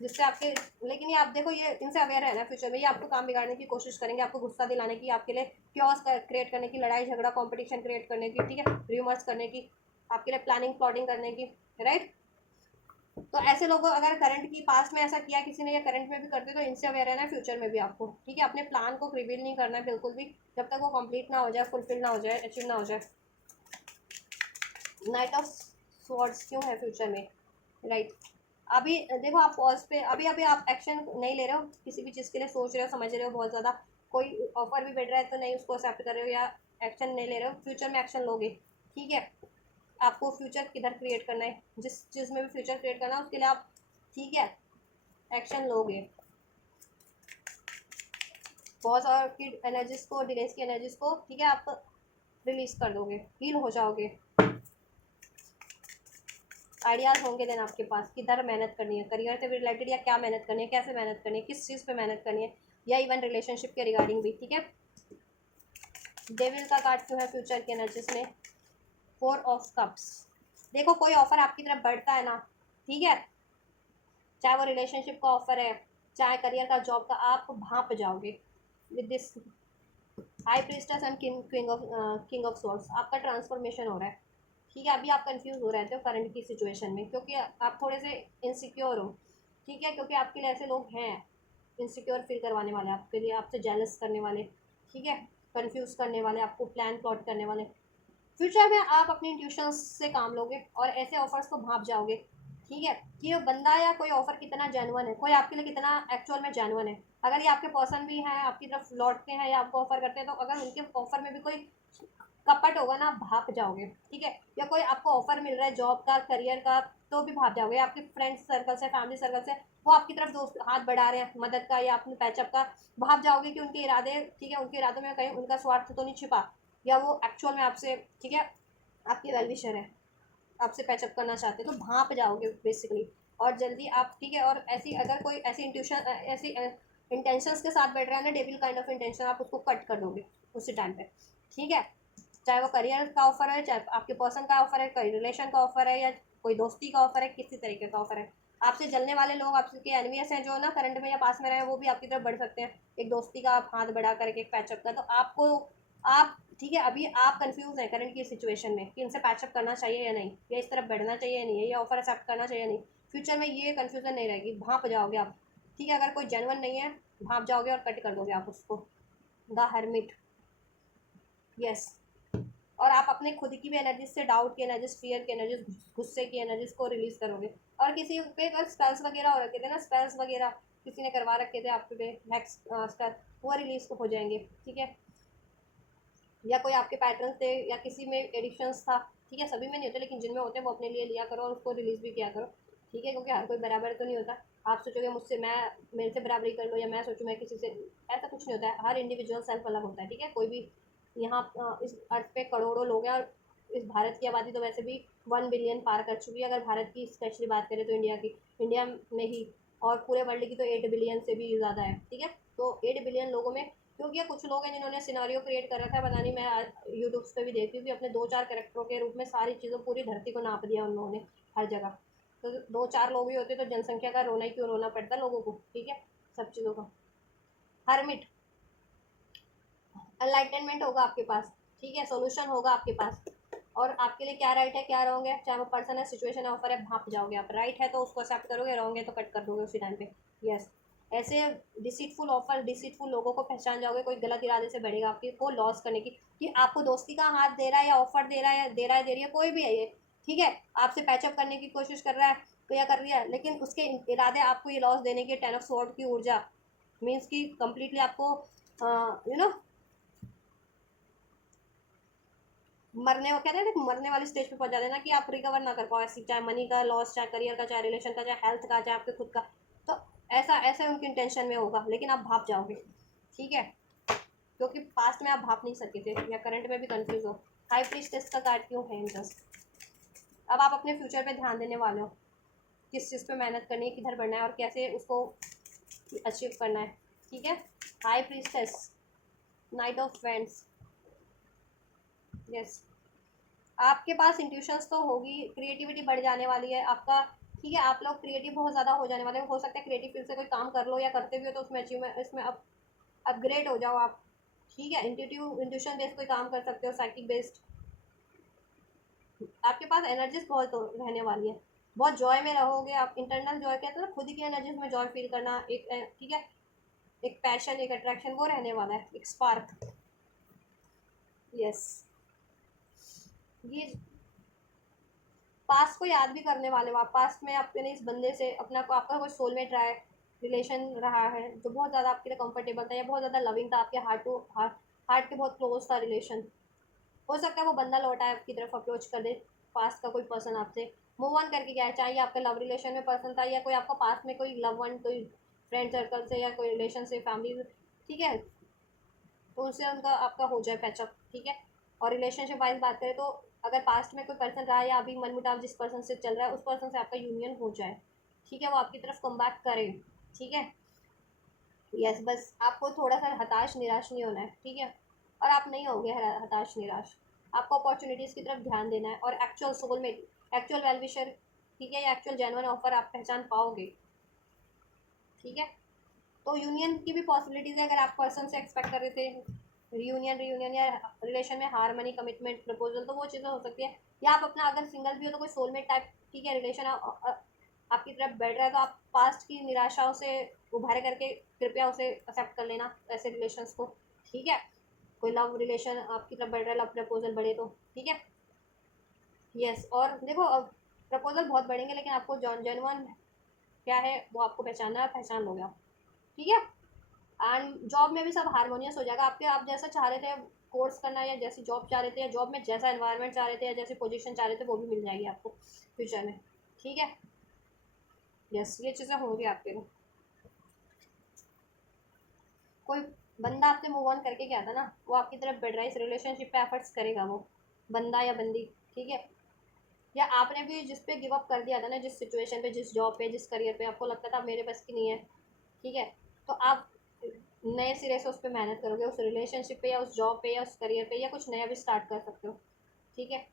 जिससे आपके, लेकिन ये आप देखो, ये इनसे अवेयर है ना फ्यूचर में, ये आपको काम बिगाड़ने की कोशिश करेंगे, आपको गुस्सा दिलाने की, आपके लिए क्योस क्रिएट करने की, लड़ाई झगड़ा कंपटीशन क्रिएट करने की, ठीक है, र्यूमर्स करने की, आपके लिए प्लानिंग प्लॉटिंग करने की, राइट, तो ऐसे लोगों अगर करंट की पास्ट में ऐसा किया किसी ने या करंट में भी करते तो इनसे अवेयर रहना है फ्यूचर में भी आपको, ठीक है। अपने प्लान को रिवील नहीं करना है बिल्कुल भी जब तक वो कंप्लीट ना हो जाए, फुलफिल ना हो जाए, अचीव ना हो जाए। नाइट ऑफ स्वॉर्ड्स क्यों है फ्यूचर में, राइट। अभी देखो आप पॉज पे, अभी अभी आप एक्शन नहीं ले रहे हो किसी भी चीज़ के लिए, सोच रहे हो, समझ रहे हो बहुत ज़्यादा, कोई ऑफर भी बैठ रहा है तो नहीं उसको एक्सेप्ट कर रहे हो या एक्शन नहीं ले रहे हो। फ्यूचर में एक्शन लोगे, ठीक है। आपको फ्यूचर किधर क्रिएट करना है, जिस चीज़ में भी फ्यूचर क्रिएट करना है उसके लिए आप, ठीक है, एक्शन लोगे। बहुत और की एनर्जीज को, डिलेस की एनर्जीज को, ठीक है, आप रिलीज कर दोगे, हील हो जाओगे। आइडियाज होंगे देन आपके पास किधर मेहनत करनी है, करियर से रिलेटेड या क्या मेहनत करनी है, कैसे मेहनत करनी है, किस चीज़ पे मेहनत करनी है, या इवन रिलेशनशिप के रिगार्डिंग भी, ठीक है। डेविल का कार्ड क्यों है फ्यूचर की एनर्जीज में, 4 ऑफ कप्स। देखो कोई ऑफर आपकी तरफ बढ़ता है ना, ठीक है, चाहे वो रिलेशनशिप का ऑफर है, चाहे करियर का, जॉब का, आप भाप जाओगे with this high priestess and king of swords. आपका ट्रांसफॉर्मेशन हो रहा है, ठीक है। अभी आप कंफ्यूज हो रहे थे करंट की सिचुएशन में क्योंकि आप थोड़े से इनसिक्योर हो, ठीक है, क्योंकि आपके लिए ऐसे लोग हैं इनसिक्योर फील करवाने वाले, आपके लिए आपसे जेलस करने वाले, ठीक है, कंफ्यूज करने वाले, आपको प्लान प्लॉट करने वाले। फ्यूचर में आप अपनी इंट्यूशन से काम लोगे और ऐसे ऑफर्स को भाप जाओगे, ठीक है, कि वो बंदा या कोई ऑफर कितना जेन्युइन है, कोई आपके लिए कितना एक्चुअल में जेन्युइन है। अगर ये आपके पर्सन भी हैं, आपकी तरफ लौटते हैं या आपको ऑफर करते हैं, तो अगर उनके ऑफर में भी कोई कपट होगा ना, आप भाप जाओगे, ठीक है। या कोई आपको ऑफर मिल रहा है जॉब का, करियर का, तो भी भाप जाओगे। आपके फ्रेंड्स सर्कल से, फैमिली सर्कल से वो आपकी तरफ दोस्त हाथ बढ़ा रहे हैं मदद का या अपने पैचअप का, भाप जाओगे कि उनके इरादे, ठीक है, उनके इरादों में कहीं उनका स्वार्थ तो नहीं छिपा, या वो एक्चुअल में आपसे, ठीक है, आपके वेल विशर है, आपसे पैचअप करना चाहते हैं, तो भाप जाओगे बेसिकली। और जल्दी आप, ठीक है, और ऐसी अगर कोई ऐसी इंट्यूशन, ऐसी इंटेंशंस के साथ बैठ रहा है ना, डेविल काइंड ऑफ इंटेंशन, आप उसको कट कर दोगे उसी टाइम पे, ठीक है। चाहे वो करियर का ऑफर है, चाहे आपके पर्सन का ऑफर है, कोई रिलेशन का ऑफर है, या कोई दोस्ती का ऑफर है, किसी तरीके का ऑफर है। आपसे जलने वाले लोग, आपके एनिमीज हैं जो ना करंट में या पास में रहे, वो भी आपकी तरफ बढ़ सकते हैं, एक दोस्ती का आप हाथ बढ़ा करके, एक पैचअप का। तो आपको, आप, ठीक है, अभी आप कंफ्यूज हैं करंट की सिचुएशन में कि इनसे पैचअप करना चाहिए या नहीं, या इस तरफ बढ़ना चाहिए या नहीं, या ऑफर एक्सेप्ट करना चाहिए या नहीं। फ्यूचर में ये कंफ्यूजन नहीं रहेगी, भाप जाओगे आप, ठीक है। अगर कोई जेन्युइन नहीं है, भाप जाओगे और कट कर दोगे आप उसको। The hermit, yes. और आप अपने खुद की भी एनर्जी से, डाउट की एनर्जीज, फियर की एनर्जीज, गुस्से की एनर्जीज को रिलीज करोगे। और किसी पे अगर स्पेल्स वगैरह हो रखे थे ना, स्पेल्स वगैरह किसी ने करवा रखे थे आप पे, हैक्स स्पेल, वो रिलीज हो जाएंगे, ठीक है। या कोई आपके पैटर्न थे या किसी में एडिक्शंस था, ठीक है, सभी में नहीं होते लेकिन जिनमें होते हैं वो अपने लिए लिया करो और उसको रिलीज भी किया करो, ठीक है, क्योंकि हर कोई बराबर तो नहीं होता। आप सोचोगे मुझसे, मैं मेरे से बराबरी कर लो, या मैं सोचूं मैं किसी से, ऐसा कुछ नहीं होता है। हर इंडिविजुअल सेल्फ अलग होता है, ठीक है। कोई भी यहाँ इस अर्थ पे करोड़ों लोग हैं, और इस भारत की आबादी तो वैसे भी 1 बिलियन पार कर चुकी है। अगर भारत की स्पेशली बात करें तो इंडिया में ही, और पूरे वर्ल्ड की तो 8 बिलियन से भी ज़्यादा है, ठीक है। तो 8 बिलियन लोगों में, क्योंकि कुछ लोग हैं जिन्होंने सिनारियो क्रिएट कर रखा है, पता नहीं, मैं यूट्यूब पे भी देखती हूँ कि अपने 2-4 कैरेक्टरों के रूप में सारी चीज़ों, पूरी धरती को नाप दिया उन लोगों ने हर जगह। तो 2-4 लोग ही होते तो जनसंख्या का रोना ही क्यों रोना पड़ता लोगों को, ठीक है, सब चीज़ों का। हरमिट, एनलाइटनमेंट होगा आपके पास, ठीक है, सोल्यूशन होगा आपके पास, और आपके लिए क्या राइट है क्या रॉन्ग है, चाहे वो पर्सन है, सिचुएशन है, ऑफर है, भाप जाओगे आप। राइट है तो उसको एक्सेप्ट करोगे, रॉन्ग है तो कट कर दोगे उसी टाइम पे, यस। ऐसे डिसीटफुल ऑफर, डिसीटफुल लोगों को पहचान जाओगे, कोई गलत इरादे से बढ़ेगा आपकी को लॉस करने की, कि आपको दोस्ती का हाथ दे रहा है या ऑफर दे रहा है, दे रहा है, दे रही है, कोई भी है ये, ठीक है, आपसे पैचअप करने की कोशिश कर रहा है या कर रही है, लेकिन उसके इरादे आपको ये लॉस देने की, 10 ऑफ स्वॉर्ड की ऊर्जा मीन्स की कंप्लीटली आपको यू नो मरने, वो कहते हैं ना, मरने वाली स्टेज पे पहुंचा देना कि आप रिकवर ना कर पाओ, ऐसी, चाहे मनी का लॉस, चाहे करियर का, चाहे रिलेशन का, चाहे हेल्थ का, चाहे आपके खुद का। तो ऐसा ऐसे उनकी इंटेंशन में होगा, लेकिन आप भाप जाओगे, ठीक है, क्योंकि पास्ट में आप भाप नहीं सके थे या करंट में भी कंफ्यूज हो। हाई प्रीस्टेस का कार्ड क्यों है इंटरेस्ट, अब आप अपने फ्यूचर पे ध्यान देने वाले हो, किस चीज़ पे मेहनत करनी है, किधर बढ़ना है और कैसे उसको अचीव करना है, ठीक है। High priestess, night of friends, yes. आपके पास इंट्यूशंस तो होगी, क्रिएटिविटी बढ़ जाने वाली है आपका, ठीक है। आप लोग क्रिएटिव बहुत ज़्यादा हो जाने वाले हो सकता है क्रिएटिव फील्ड से कोई काम कर लो या करते भी हो तो उसमें अचीवमेंट, इसमें अप अपग्रेड हो जाओ आप, ठीक है। इंट्यूशन बेस्ड कोई काम कर सकते हो, साइकिक बेस्ड। आपके पास एनर्जीज बहुत रहने वाली है, बहुत जॉय में रहोगे आप। इंटरनल जॉय कहते हैं ना, खुद की एनर्जी में जॉय फील करना, एक ठीक है, एक पैशन, एक अट्रैक्शन, वो रहने वाला है, एक स्पार्क। यस, ये पास्ट को याद भी करने वाले हो आप। पास्ट में आपने इस बंदे से अपना आपका कोई सोलमेट रहा है, रिलेशन रहा है जो बहुत ज़्यादा आपके लिए कंफर्टेबल था या बहुत ज़्यादा लविंग था, आपके हार्ट टू हार्ट, हार्ट के बहुत क्लोज था रिलेशन। हो सकता है वो बंदा लौटा है आपकी तरफ, अप्रोच कर दे पास्ट का कोई पर्सन आपसे, मूव ऑन करके गया है, चाहे आपका लव रिलेशन में पर्सन था या कोई आपका पास्ट में कोई लव वन, कोई फ्रेंड सर्कल से या कोई रिलेशन से, फैमिली, ठीक है, तो उनसे उनका आपका हो जाए पैचअप, ठीक है। और रिलेशनशिप वाइज बात करें तो अगर पास्ट में कोई पर्सन रहा है या अभी मनमुटाव जिस पर्सन से चल रहा है, उस पर्सन से आपका यूनियन हो जाए, ठीक है, वो आपकी तरफ कम बैक करे, ठीक है। यस, बस आपको थोड़ा सा हताश निराश नहीं होना है, ठीक है। और आप नहीं होगे हताश निराश। आपको अपॉर्चुनिटीज़ की तरफ ध्यान देना है और एक्चुअल सोलमेट, एक्चुअल वेलविशर, ठीक है, या एक्चुअल जेन्युइन ऑफर आप पहचान पाओगे, ठीक है। तो यूनियन की भी पॉसिबिलिटीज़ है, अगर आप पर्सन से एक्सपेक्ट कर रहे थे रीयूनियन, रीयूनियन या रिलेशन में हारमनी, कमिटमेंट, प्रपोजल, तो वो चीज़ें हो सकती है। या आप अपना अगर सिंगल भी हो तो कोई सोलमेट टाइप, ठीक है, रिलेशन आपकी तरफ बढ़ रहा है, तो आप पास्ट की निराशाओं से उभार करके कृपया उसे एक्सेप्ट कर लेना, ऐसे रिलेशंस को, ठीक है। कोई लव रिलेशन आपकी तरफ बढ़ रहा है, लव प्रपोजल बढ़े तो, ठीक है। यस, और देखो अब प्रपोजल बहुत बढ़ेंगे लेकिन आपको जेन्युइन क्या है वो आपको पहचानना है, पहचान लोगे आप, ठीक है। एंड जॉब में भी सब हारमोनियस हो जाएगा आपके, आप जैसा चाह रहे थे कोर्स करना या जैसी जॉब चाह रहे थे या जॉब में जैसा एनवायरनमेंट चाह रहे थे या जैसी पोजीशन चाह रहे थे वो भी मिल जाएगी आपको फ्यूचर में, ठीक है। यस, ये चीज़ें होंगी आपके लिए। कोई बंदा आपसे मूव ऑन करके गया था ना, वो आपकी तरफ बढ़ रहा है, इस रिलेशनशिप पे एफर्ट्स करेगा वो बंदा या बंदी, ठीक है। या आपने भी जिस पे गिव अप कर दिया था ना, जिस सिचुएशन पे, जिस जॉब पे, जिस करियर पे आपको लगता था मेरे बस की नहीं है, ठीक है, तो आप नए सिरे से उस पर मेहनत करोगे, उस रिलेशनशिप पे या उस जॉब पे या उस करियर पे, या कुछ नया भी स्टार्ट कर सकते हो, ठीक है।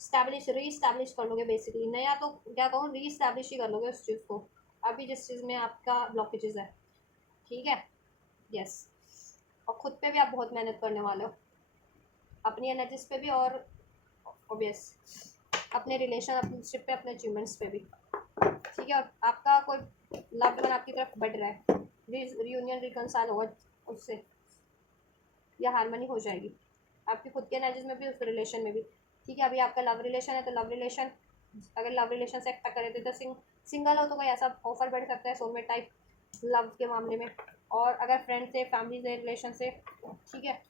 स्टैब्लिश, री स्टैब्लिश कर लोगे बेसिकली, नया तो क्या कहूँ, री स्टैब्लिश ही कर लोगे उस चीज़ को, अभी जिस चीज़ में आपका ब्लॉकेजेस है, ठीक है। यस, और खुद पे भी आप बहुत मेहनत करने वाले हो, अपनी एनर्जीज पे भी, और ऑब्वियस अपने रिलेशन, अपने शिप पे, अपने अचीवमेंट्स पे भी, ठीक है। और आपका कोई लव्ड वन आपकी तरफ बढ़ रहा है, रियूनियन रिकनसाइल होगा उससे, या हारमोनी हो जाएगी आपकी खुद के एनर्जीज में भी, उस रिलेशन में भी, ठीक है। अभी आपका लव रिलेशन है तो लव रिलेशन, अगर लव रिलेशन से एक्सपेक्ट करे थे तो सिंगल हो तो कोई ऐसा ऑफर बढ़ सकता है सोलमेट टाइप लव के मामले में। और अगर फ्रेंड से, फैमिली से, रिलेशन से, ठीक है,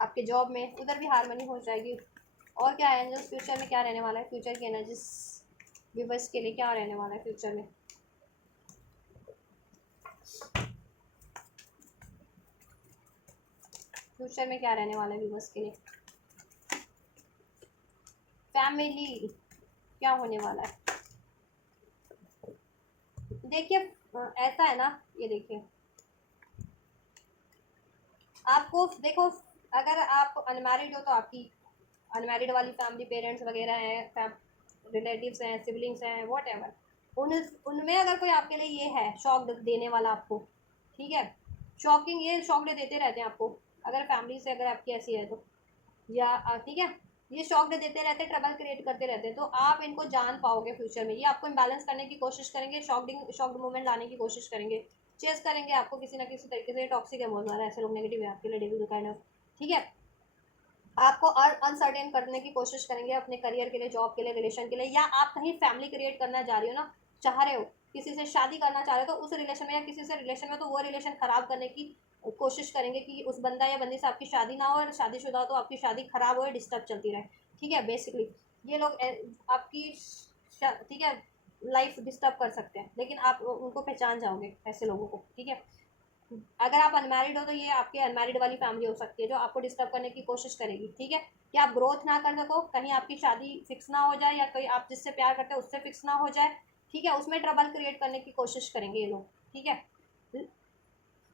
आपके जॉब में उधर भी हारमोनी हो जाएगी। और क्या है एंजल्स, फ्यूचर में क्या रहने वाला है, फ्यूचर की एनर्जीज व्यूवर्स के लिए क्या रहने वाला है फ्यूचर में। फ्यूचर में क्या रहने वाला है व्यूवर्स के लिए, फैमिली क्या होने वाला है। देखिए ऐसा है ना, ये देखिए आपको देखो, अगर आप अनमैरिड हो तो आपकी अनमैरिड वाली फैमिली, पेरेंट्स वगैरह हैं, रिलेटिव्स हैं, सिबलिंग्स हैं, वॉट एवर, उन उनमें अगर कोई आपके लिए ये है शॉक देने वाला आपको, ठीक है, शॉकिंग, ये शॉक देते रहते हैं आपको, अगर फैमिली से अगर आपकी ऐसी है तो, या ठीक है, ये शॉक देते रहते हैं, ट्रबल क्रिएट करते रहते हैं, तो आप इनको जान पाओगे फ्यूचर में, ये आपको इम्बैलेंस करने की कोशिश करेंगे, शॉक्ड मूवमेंट लाने की कोशिश करेंगे, चेस करेंगे आपको किसी ना किसी तरीके से। टॉक्सिक है बहुत ज़्यादा, ऐसे लोग नेगेटिव है आपके लिए, डेविल काइंड ऑफ, ठीक है। आपको अनसर्टेन करने की कोशिश करेंगे अपने करियर के लिए, जॉब के लिए, रिलेशन के लिए, या आप कहीं फैमिली क्रिएट करना चाह रही हो ना, चाह रहे हो किसी से शादी करना चाह रहे हो, तो उस रिलेशन में या किसी से रिलेशन में, तो वो रिलेशन खराब करने की कोशिश करेंगे कि उस बंदा या बंदी से आपकी शादी ना हो, और शादीशुदा हो तो आपकी शादी खराब हो या डिस्टर्ब चलती रहे, ठीक है। बेसिकली ये लोग आपकी ठीक है लाइफ डिस्टर्ब कर सकते हैं, लेकिन आप उनको पहचान जाओगे ऐसे लोगों को, ठीक है। अगर आप अनमैरिड हो तो ये आपके अनमैरिड वाली फैमिली हो सकती है जो आपको डिस्टर्ब करने की कोशिश करेगी, ठीक है, कि आप ग्रोथ ना कर सको, कहीं आपकी शादी फिक्स ना हो जाए, या कोई आप जिससे प्यार करते हैं उससे फिक्स ना हो जाए, ठीक है, उसमें ट्रबल क्रिएट करने की कोशिश करेंगे ये लोग, ठीक है,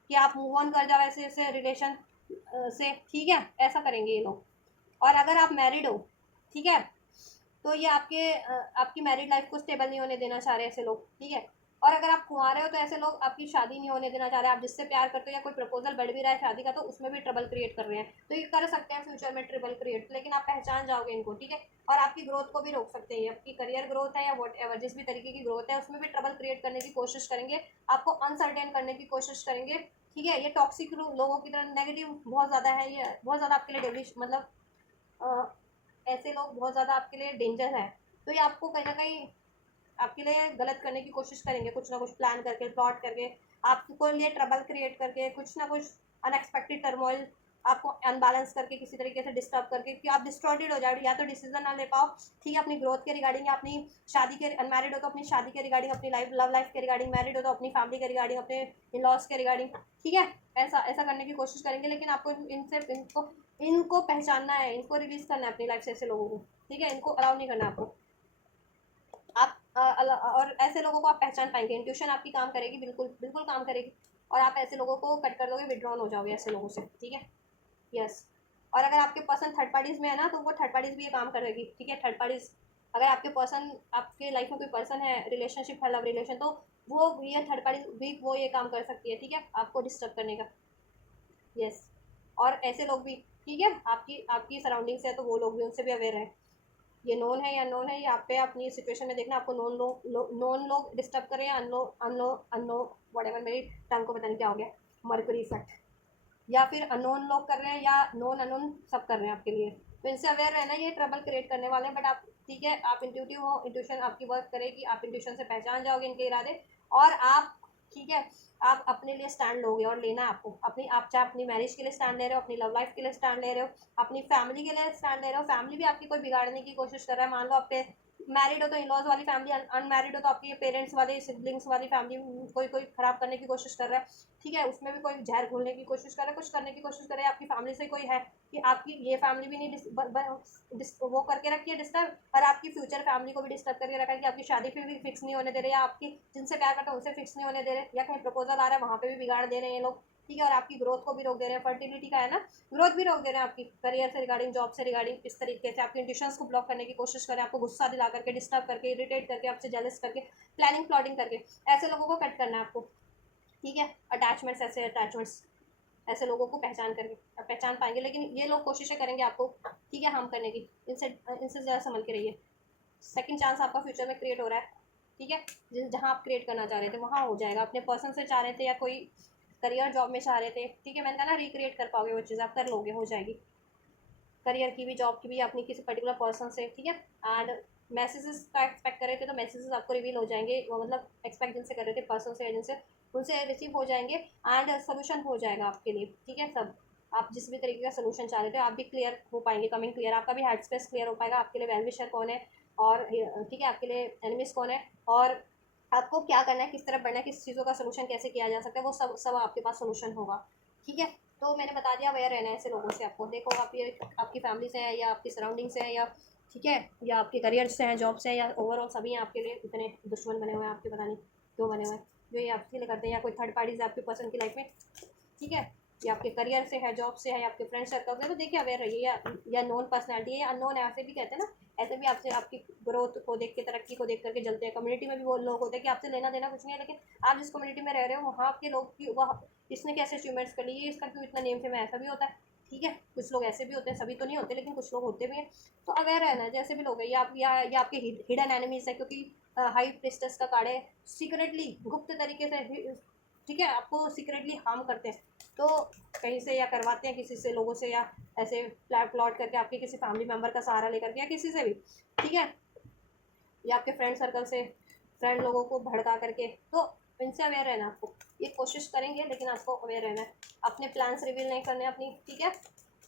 कि आप मूव ऑन कर जाओ ऐसे ऐसे रिलेशन से, ठीक है, ऐसा करेंगे ये लोग। और अगर आप मैरिड हो, ठीक है, तो ये आपकी मैरिड लाइफ को स्टेबल नहीं होने देना चाह रहे ऐसे लोग, ठीक है। और अगर आप कुंवारे हो तो ऐसे लोग आपकी शादी नहीं होने देना चाह रहे हैं, आप जिससे प्यार करते हो या कोई प्रपोजल बढ़ भी रहा है शादी का तो उसमें भी ट्रबल क्रिएट कर रहे हैं, तो ये कर सकते हैं फ्यूचर में ट्रबल क्रिएट, लेकिन आप पहचान जाओगे इनको, ठीक है। और आपकी ग्रोथ को भी रोक सकते हैं, आपकी करियर ग्रोथ है या वट एवर जिस भी तरीके की ग्रोथ है उसमें भी ट्रबल क्रिएट करने की कोशिश करेंगे, आपको अनसर्टेन करने की कोशिश करेंगे, ठीक है। ये टॉक्सिक लोगों की तरह नेगेटिव बहुत ज़्यादा है, ये बहुत ज़्यादा आपके लिए डेविश मतलब ऐसे लोग बहुत ज़्यादा आपके लिए डेंजर है। तो ये आपको कहीं ना कहीं आपके लिए गलत करने की कोशिश करेंगे, कुछ ना कुछ प्लान करके, प्लॉट करके, आपको लिए ट्रबल क्रिएट करके, कुछ ना कुछ अनएक्सपेक्टेड टर्मोइल आपको अनबैलेंस करके, किसी तरीके से डिस्टर्ब करके कि आप डिस्ट्रॉयड हो जाओ, या तो डिसीजन ना ले पाओ, ठीक है, अपनी ग्रोथ के रिगार्डिंग, या अपनी शादी के, अनमैरिड हो तो अपनी शादी के रिगार्डिंग, अपनी लाइफ लव लाइफ के रिगार्डिंग, मैरिड हो तो अपनी फैमिली के रिगार्डिंग, अपने इन लॉज के रिगार्डिंग, ठीक है। ऐसा ऐसा करने की कोशिश करेंगे, लेकिन आपको इनसे इनको इनको पहचानना है, इनको रिलीज करना है अपनी लाइफ से ऐसे लोगों को, ठीक है। इनको अलाउ नहीं करना आपको। आप और ऐसे लोगों को आप पहचान पाएंगे, इंट्यूशन आपकी काम करेगी, बिल्कुल बिल्कुल काम करेगी, और आप ऐसे लोगों को कट कर दोगे, विड्रॉन हो जाओगे ऐसे लोगों से, ठीक है। यस। और अगर आपके पर्सन थर्ड पार्टीज में है ना तो वो थर्ड पार्टीज भी ये काम करेगी, ठीक है। थर्ड पार्टीज, अगर आपके पर्सन, आपके लाइफ में कोई पर्सन है, रिलेशनशिप है, लव रिलेशन, तो वो ये थर्ड पार्टी भी वो ये काम कर सकती है, ठीक है, आपको डिस्टर्ब करने का। यस। और ऐसे लोग भी, ठीक है, आपकी आपकी सराउंडिंग से है तो वो लोग भी, उनसे भी अवेयर है, ये नोन है या नोन है, ये आप पे अपनी सिचुएशन में देखना, आपको नोन लोग डिस्टर्ब करें या अननो अननो अननो वट एवर, मेरी टंग को पता नहीं क्या हो गया, मरकरी इफेक्ट, या फिर अननोन लोग कर रहे हैं या नोन अननोन सब कर रहे हैं आपके लिए, तो इनसे अवेयर रहना, ये ट्रबल क्रिएट करने वाले हैं। बट आप, ठीक है, आप इंट्यूटिव हो, इंट्यूशन आपकी वर्क करेगी, आप इंट्यूशन से पहचान जाओगे इनके इरादे, और आप, ठीक है, आप अपने लिए स्टैंड लोगे, और लेना आपको अपनी, आप चाहे अपनी मैरिज के लिए स्टैंड ले रहे हो, अपनी लव लाइफ के लिए स्टैंड ले रहे हो, अपनी फैमिली के लिए स्टैंड ले रहे हो, फैमिली भी आपकी कोई बिगाड़ने की कोशिश कर रहा है, मान लो आप पे मैरिड हो तो इन लॉज वाली फैमिली, अनमैरिड हो तो आपकी पेरेंट्स वाली, सिबलिंग्स वाली फैमिली कोई कोई खराब करने की कोशिश कर रहा है, ठीक है, उसमें भी कोई जहर घोलने की कोशिश कर रहा है, कुछ करने की कोशिश कर रहा है, आपकी फैमिली से कोई है कि आपकी ये फैमिली भी नहीं वो करके रखी है डिस्टर्ब, और आपकी फ्यूचर फैमिली को भी डिस्टर्ब करके रखा है कि आपकी शादी फिर भी फिक्स नहीं होने दे रहे, या आपकी जिनसे प्यार करते हैं उनसे फिक्स नहीं होने दे रहे, या कहीं प्रपोजल आ रहा है वहाँ पे भी बिगाड़ दे रहे हैं ये लोग, ठीक है। और आपकी ग्रोथ को भी रोक दे रहे हैं, फर्टिलिटी का है ना, ग्रोथ भी रोक दे रहे हैं आपकी, करियर से रिगार्डिंग, जॉब से रिगार्डिंग, इस तरीके से आपके इंट्यूशंस को ब्लॉक करने की कोशिश करें, आपको गुस्सा दिला करके, डिस्टर्ब करके, इरिटेट करके, आपसे जेलस करके, प्लानिंग प्लॉटिंग करके, ऐसे लोगों को कट करना है आपको, ठीक है। अटैचमेंट्स, ऐसे अटैचमेंट्स, ऐसे लोगों को पहचान करके आप पहचान पाएंगे, लेकिन ये लोग कोशिशें करेंगे आपको, ठीक है, हार्म करने की, इनसे इनसे ज़्यादा संभल के रहिए। सेकंड चांस आपका फ्यूचर में क्रिएट हो रहा है, ठीक है, जिस जहाँ आप क्रिएट करना चाह रहे थे वहाँ हो जाएगा, अपने पर्सन से चाह रहे थे या कोई करियर जॉब में चाह रहे थे, ठीक है, मैंने कहा ना रिक्रिएट कर पाओगे वो चीज़, आप कर लोगे, हो जाएगी, करियर की भी, जॉब की भी, अपनी किसी पर्टिकुलर पर्सन से, ठीक है। एंड मैसेजेस का एक्सपेक्ट कर रहे थे तो मैसेजेस आपको रिवील हो जाएंगे, वो मतलब एक्सपेक्ट जिनसे कर रहे थे पर्सन से, जिनसे, उनसे रिसीव हो जाएंगे, एंड सोल्यूशन हो जाएगा आपके लिए, ठीक है। सब आप जिस भी तरीके का सोल्यूशन चाह रहे थे आप भी क्लियर हो पाएंगे, कमिंग क्लियर, आपका भी हेड स्पेस क्लियर हो पाएगा, आपके लिए वेल विशर कौन है, और ठीक है, आपके लिए एनिमीज कौन है, और आपको क्या करना है, किस तरफ बढ़ना है, किस चीज़ों का सोल्यूशन कैसे किया जा सकता है, वो सब सब आपके पास सोल्यूशन होगा, ठीक है। तो मैंने बता दिया, अवेयर रहना है ऐसे लोगों से आपको, देखो आप ये आपकी फैमिली से है या आपकी सराउंडिंग से है, या ठीक है, या आपके करियर से हैं, जॉब से है, या ओवरऑल सभी हैं आपके लिए इतने दुश्मन बने हुए हैं आपके, पता नहीं क्यों बने हुए हैं, जो ये आपके लिए करते हैं, या कोई थर्ड पार्टीज आपके पर्सन की लाइफ में, ठीक है, या आपके करियर से है, जॉब से है, या आपके फ्रेंड सर्कल से, तो देखिए अवेयर रहिए, या नोन पर्सनैलिटी है या अननोन है, ऐसे भी कहते हैं ना, ऐसे भी आपसे, आपकी ग्रोथ को देख के, तरक्की को देख करके जलते हैं, कम्युनिटी में भी वो लोग होते हैं कि आपसे लेना देना कुछ नहीं है, लेकिन आप जिस कम्युनिटी में रह रहे हो वहाँ के लोग की, वह इसने कैसे अचीवमेंट्स कर लिए, इसका क्यों इतना नेम फेम है, ऐसा भी होता है, ठीक है, कुछ लोग ऐसे भी होते हैं, सभी तो नहीं होते लेकिन कुछ लोग होते भी हैं, तो अवेयर रहना है, जैसे भी लोग हैं, या आपके हिडन एनिमीज है, क्योंकि हाई प्रिस्टेस का कार्ड है, सीक्रेटली गुप्त तरीके से, ठीक है, आपको सीक्रेटली हार्म करते हैं, तो कहीं से या करवाते हैं किसी से, लोगों से, या ऐसे प्लॉट करके आपके किसी फैमिली मेम्बर का सहारा लेकर के, या किसी से भी, ठीक है, या आपके फ्रेंड सर्कल से, फ्रेंड लोगों को भड़का करके, तो इनसे अवेयर रहना आपको, ये कोशिश करेंगे लेकिन आपको अवेयर रहना है, अपने प्लान्स रिवील नहीं करने अपनी, ठीक है,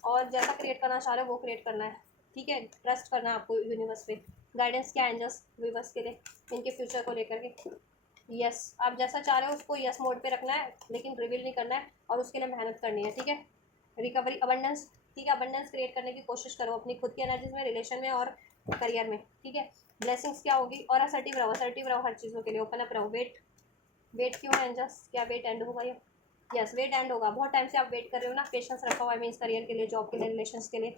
और जैसा क्रिएट करना चाह रहे हो वो क्रिएट करना है, ठीक है, ट्रस्ट करना है आपको यूनिवर्स पे, गाइडेंस क्या एंजल्स वीवर्स के लिए, इनके फ्यूचर को लेकर के, यस, आप जैसा चाह रहे हो उसको यस मोड पे रखना है, लेकिन रिवील नहीं करना है, और उसके लिए मेहनत करनी है, ठीक है। रिकवरी, अबंडेंस, ठीक है, अबंडेंस क्रिएट करने की कोशिश करो अपनी खुद की एनर्जीज में, रिलेशन में और करियर में, ठीक है। ब्लेसिंग्स क्या होगी, और असर्टिव रहो हर चीज़ों के लिए, ओपन अप रहो, वेट, वेट क्यों है जस्ट, क्या वेट एंड होगा ये, यस वेट एंड होगा, बहुत टाइम से आप वेट कर रहे हो ना, पेशेंस रखा हुआ है मीन्स करियर के लिए, जॉब के लिए, रिलेशंस के लिए,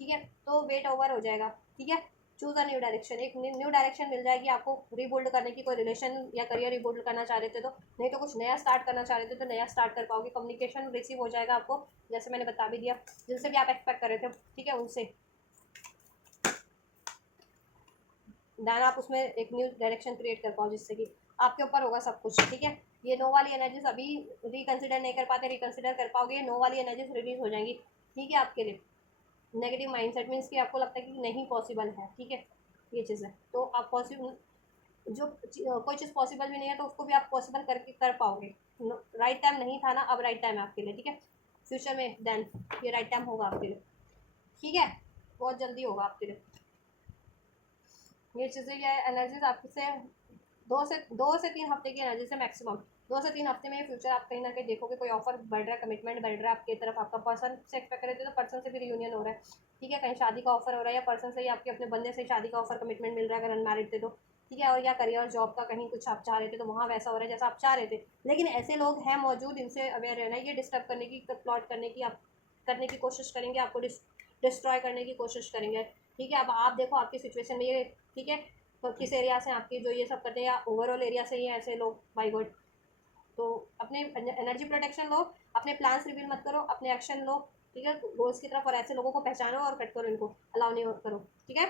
ठीक है, तो वेट ओवर हो जाएगा, ठीक है, चूज़ अ न्यू डायरेक्शन, एक न्यू डायरेक्शन मिल जाएगी आपको रीबिल्ड करने की। कोई रिलेशन या करियर रीबिल्ड करना चाह रहे थे तो, नहीं तो कुछ नया स्टार्ट करना चाह रहे थे तो नया स्टार्ट कर पाओगे। कम्युनिकेशन रिसीव हो जाएगा आपको, जैसे मैंने बता भी दिया, जिनसे भी आप एक्सपेक्ट कर रहे थे, ठीक है, उनसे। देन आप उसमें एक न्यू डायरेक्शन क्रिएट कर पाओ, जिससे कि आपके ऊपर होगा सब कुछ, ठीक है। ये नो वाली एनर्जीज अभी रिकंसिडर नहीं कर पाते, रिकंसिडर कर पाओगे, नो वाली एनर्जीज रिलीज हो जाएंगी, ठीक है, आपके लिए। नेगेटिव माइंडसेट मीन्स कि आपको लगता है कि नहीं पॉसिबल है, ठीक है, ये चीज़ है। तो आप पॉसिबल, जो कोई चीज़ पॉसिबल भी नहीं है तो उसको भी आप पॉसिबल करके कर पाओगे। राइट टाइम नहीं था ना, अब राइट टाइम है आपके लिए, ठीक है। फ्यूचर में देन ये राइट टाइम होगा आपके लिए, ठीक है, बहुत जल्दी होगा आपके लिए। ये चीज़ें, ये एनर्जीज आपसे 2 से 3 हफ्ते की एनर्जी से मैक्सिमम 2 से 3 हफ्ते में फ्यूचर आप कहीं ना कहीं देखोगे, कोई ऑफर बढ़ रहा है, कमिटमेंट बढ़ रहा है आपकी तरफ, आपका पर्सन से एक्सपेक्ट करे थे तो पर्सन से भी रियूनियन हो रहा है, ठीक है, कहीं शादी का ऑफर हो रहा है, या पर्सन से ही आपके अपने बंदे से शादी का ऑफर कमिटमेंट मिल रहा है अगर अनमैरिड थे तो, ठीक है। और या करियर जॉब का कहीं कुछ आप चाह रहे थे तो वहाँ वैसा हो रहा है जैसा आप चाह रहे थे। लेकिन ऐसे लोग हैं मौजूद, इनसे अवेयर रहना, ये डिस्टर्ब करने की, प्लॉट करने की, आप करने की कोशिश करेंगे, आपको डिस्ट्रॉय करने की कोशिश करेंगे, ठीक है। अब आप देखो आपकी सिचुएशन में ये, ठीक है, तो किस एरिया से आपकी जो ये सब करते हैं, या ओवरऑल एरिया से ही हैं ऐसे लोग, बाई गॉड। तो अपने एनर्जी प्रोटेक्शन लो, अपने प्लान्स रिवील मत करो, अपने एक्शन लो, ठीक है, गोल्स की तरफ, और ऐसे लोगों को पहचानो और कट करो, इनको अलाउ नहीं करो, ठीक है।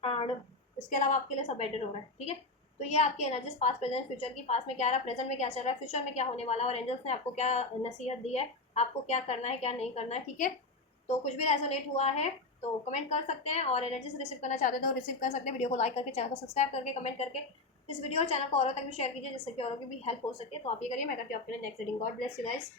एंड इसके अलावा आपके लिए सब बेटर हो रहा है, ठीक है। तो ये आपकी एनर्जीज पास्ट प्रेजेंट फ्यूचर की, पास्ट में क्या रहा, प्रेजेंट में क्या चल रहा है, फ्यूचर में क्या होने वाला है, और एंजल्स ने आपको क्या नसीहत दी है, आपको क्या करना है क्या नहीं करना है, ठीक है। तो कुछ भी रेजोनेट हुआ है तो कमेंट कर सकते हैं, और एनर्जी से रिसीव करना चाहते हैं तो रिसीव कर सकते हैं। वीडियो को लाइक करके, चैनल को सब्सक्राइब करके, कमेंट करके इस वीडियो और चैनल को औरों तक भी शेयर कीजिए, जिससे कि औरों की भी हेल्प हो सके। तो आप ये करिए, मैं करती हूँ आपके लिए next reading. God bless you guys.